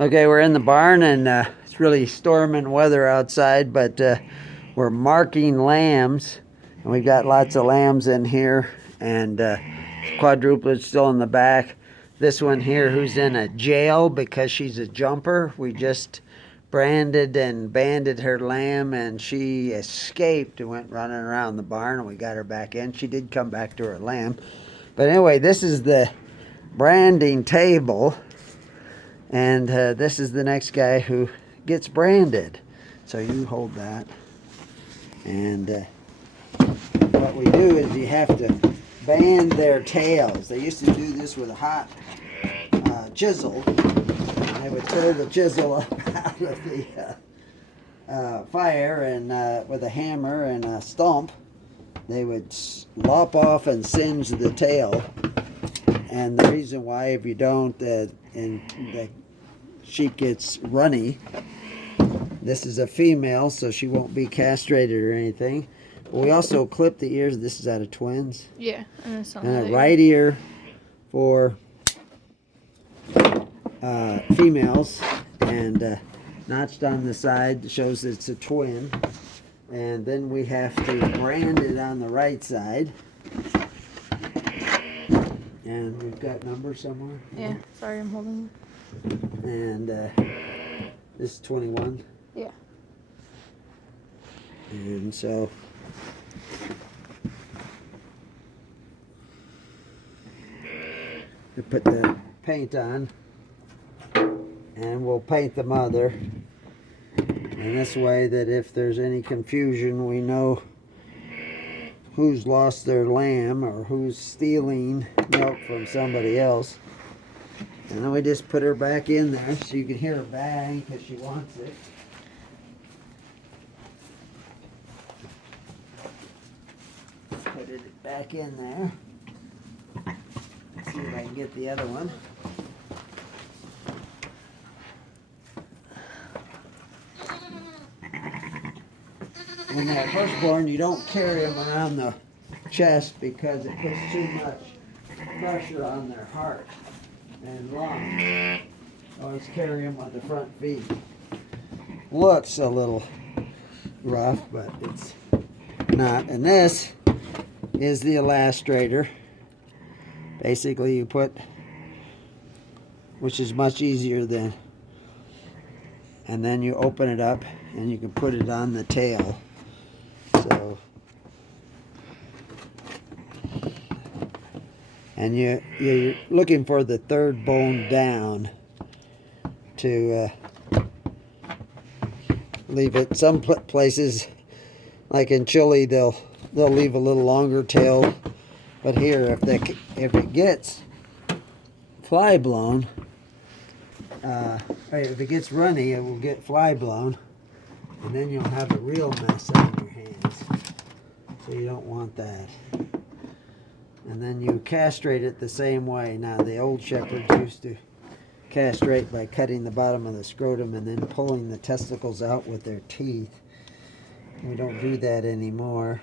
Okay, we're in the barn and it's really storming weather outside, but we're marking lambs, and we've got lots of lambs in here, and quadruplet's still in the back. This one here, who's in a jail because she's a jumper, we just branded and banded her lamb, and she escaped and went running around the barn, and we got her back in. She did come back to her lamb. But anyway, this is the branding table. And this is the next guy who gets branded. So you hold that. And what we do is you have to band their tails. They used to do this with a hot chisel. And they would pull the chisel up out of the fire, and with a hammer and a stump, they would lop off and singe the tail. And the reason why, if you don't, and the sheep gets runny. This is a female, so she won't be castrated or anything. But we also clip the ears. This is out of twins. Yeah, and a right ear for females, and notched on the side shows it's a twin. And then we have to brand it on the right side. And we've got numbers somewhere. Yeah, sorry, I'm holding. And this is 21. Yeah. And so we put the paint on, and we'll paint the mother. And this way that if there's any confusion, we know who's lost their lamb or who's stealing milk from somebody else. And then we just put her back in there so you can hear her bang because she wants it. Put it back in there. Let's see if I can get the other one. When they're firstborn, you don't carry them around the chest because it puts too much pressure on their heart and lungs. Always carry them with the front feet. Looks a little rough, but it's not. And this is the elastrator. Basically, you put, which is much easier than, and then you open it up and you can put it on the tail. So, and you're looking for the third bone down to leave it. Some places, like in Chile, they'll leave a little longer tail, but here, if it gets flyblown, if it gets runny, it will get flyblown, and then you'll have a real mess on your hands. So you don't want that. And then you castrate it the same way. Now, the old shepherds used to castrate by cutting the bottom of the scrotum and then pulling the testicles out with their teeth. We don't do that anymore.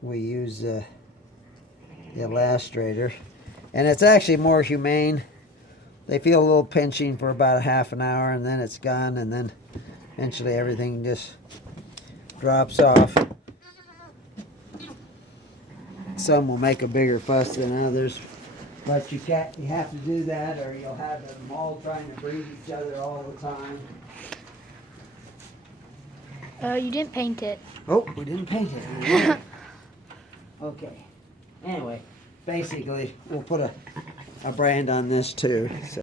We use the elastrator. And it's actually more humane. They feel a little pinching for about a half an hour, and then it's gone, and then eventually everything just drops off. Some will make a bigger fuss than others, but you have to do that, or you'll have them all trying to breed each other all the time. You didn't paint it. Oh, we didn't paint it. Okay. Anyway, basically, we'll put a brand on this too. So.